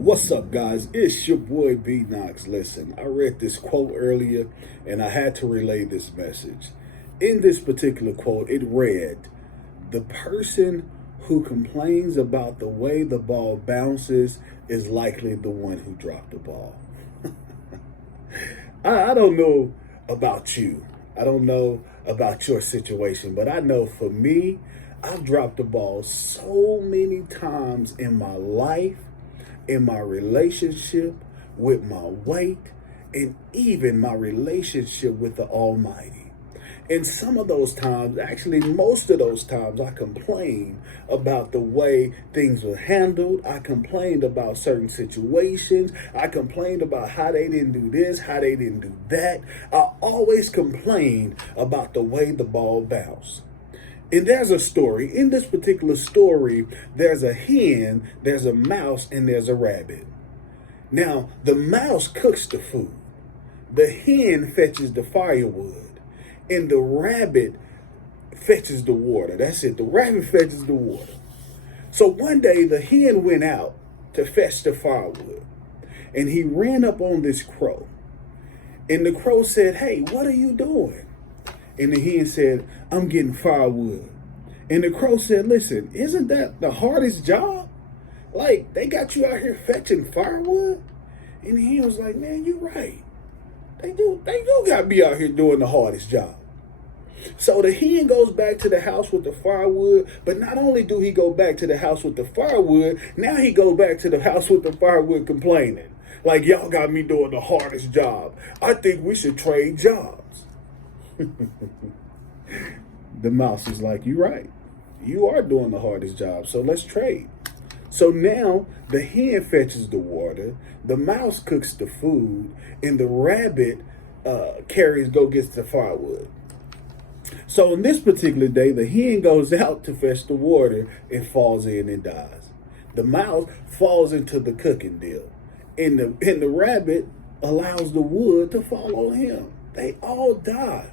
What's up, guys? It's your boy B Knox. Listen, I read this quote earlier and I had to relay this message. In this particular quote, it read, "The person who complains about the way the ball bounces is likely the one who dropped the ball." I don't know about you. I don't know about your situation, but I know for me, I've dropped the ball so many times in my life, in my relationship with my weight, and even my relationship with the Almighty. And some of those times, actually most of those times, I complained about the way things were handled. I complained about certain situations. I complained about how they didn't do this, how they didn't do that. I always complained about the way the ball bounced. And there's a story. In this particular story, there's a hen, there's a mouse, and there's a rabbit. Now, the mouse cooks the food. The hen fetches the firewood. And the rabbit fetches the water. That's it. The rabbit fetches the water. So one day, the hen went out to fetch the firewood. And he ran up on this crow. And the crow said, "Hey, what are you doing?" And the hen said, "I'm getting firewood." And the crow said, "Listen, isn't that the hardest job? Like, they got you out here fetching firewood?" And the hen was like, "Man, you're right. They do got me out here doing the hardest job." So the hen goes back to the house with the firewood, but not only do he go back to the house with the firewood, now he goes back to the house with the firewood complaining. Like, "Y'all got me doing the hardest job. I think we should trade jobs." The mouse is like, "You're right. You are doing the hardest job, so let's trade." So now the hen fetches the water, the mouse cooks the food, and the rabbit gets the firewood. So on this particular day, the hen goes out to fetch the water and falls in and dies. The mouse falls into the cooking deal, and the rabbit allows the wood to fall on him. They all die.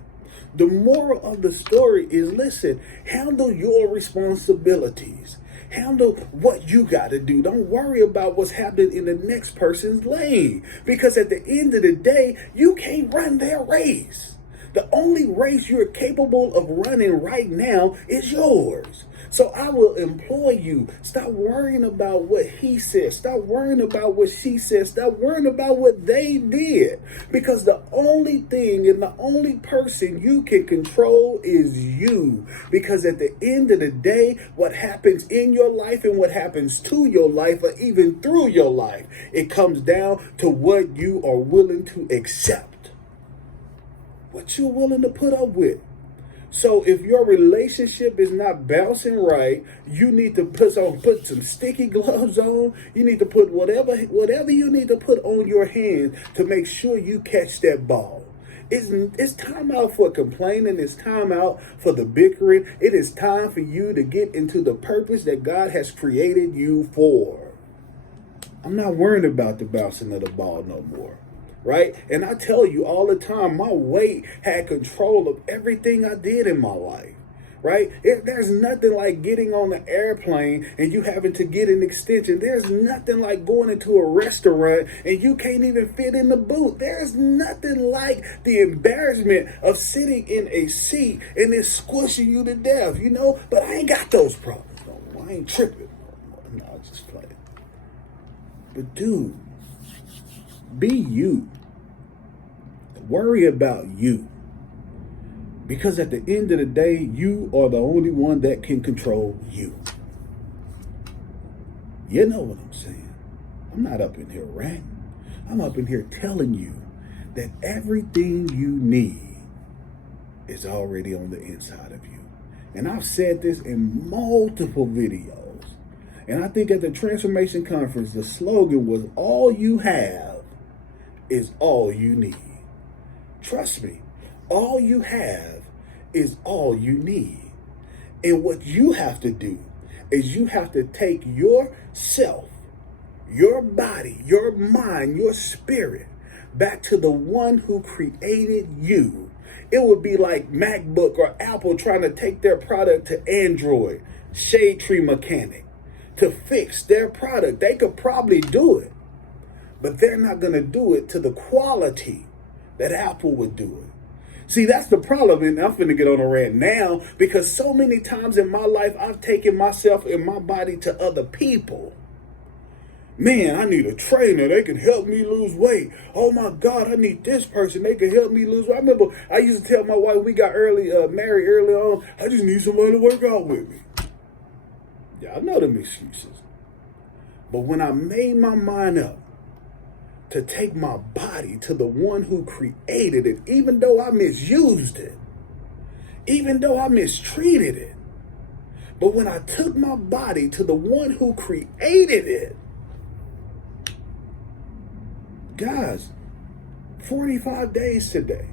The moral of the story is, listen, handle your responsibilities. Handle what you got to do. Don't worry about what's happening in the next person's lane. Because at the end of the day, you can't run their race. The only race you're capable of running right now is yours. So I will implore you, stop worrying about what he says. Stop worrying about what she says. Stop worrying about what they did. Because the only thing and the only person you can control is you. Because at the end of the day, what happens in your life and what happens to your life or even through your life, it comes down to what you are willing to accept. What you're willing to put up with. So if your relationship is not bouncing right, you need to put some sticky gloves on. You need to put whatever you need to put on your hand to make sure you catch that ball. It's time out for complaining. It's time out for the bickering. It is time for you to get into the purpose that God has created you for. I'm not worried about the bouncing of the ball no more. Right? And I tell you all the time, my weight had control of everything I did in my life. Right? There's nothing like getting on the airplane and you having to get an extension. There's nothing like going into a restaurant and you can't even fit in the booth. There's nothing like the embarrassment of sitting in a seat and it's squishing you to death, you know? But I ain't got those problems no more. I ain't tripping no more. No, I just play. But dude, be you. Worry about you. Because at the end of the day, you are the only one that can control you. You know what I'm saying? I'm not up in here ranting. I'm up in here telling you that everything you need is already on the inside of you. And I've said this in multiple videos. And I think at the Transformation Conference, the slogan was, "All you have is all you need." Trust me, all you have is all you need. And what you have to do is you have to take yourself, your body, your mind, your spirit back to the one who created you. It would be like MacBook or Apple trying to take their product to Android, Shade Tree Mechanic, to fix their product. They could probably do it. but they're not going to do it to the quality that Apple would do it. See, that's the problem, and I'm finna get on a rant now, because so many times in my life, I've taken myself and my body to other people. Man, I need a trainer. They can help me lose weight. Oh my God, I need this person. They can help me lose weight. I remember I used to tell my wife, we got married early on, I just need somebody to work out with me. Yeah, I know them excuses. But when I made my mind up to take my body to the one who created it, even though I misused it, even though I mistreated it, but when I took my body to the one who created it, guys, 45 days today,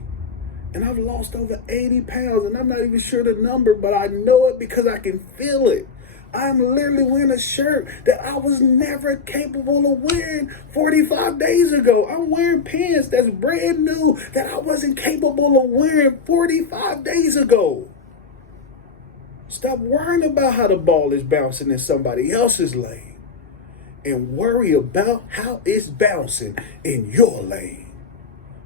and I've lost over 80 pounds, and I'm not even sure the number, but I know it because I can feel it. I'm literally wearing a shirt that I was never capable of wearing 45 days ago. I'm wearing pants that's brand new that I wasn't capable of wearing 45 days ago. Stop worrying about how the ball is bouncing in somebody else's lane and worry about how it's bouncing in your lane.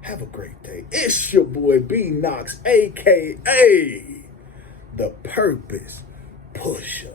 Have a great day. It's your boy B Knox, aka the Purpose Pusher.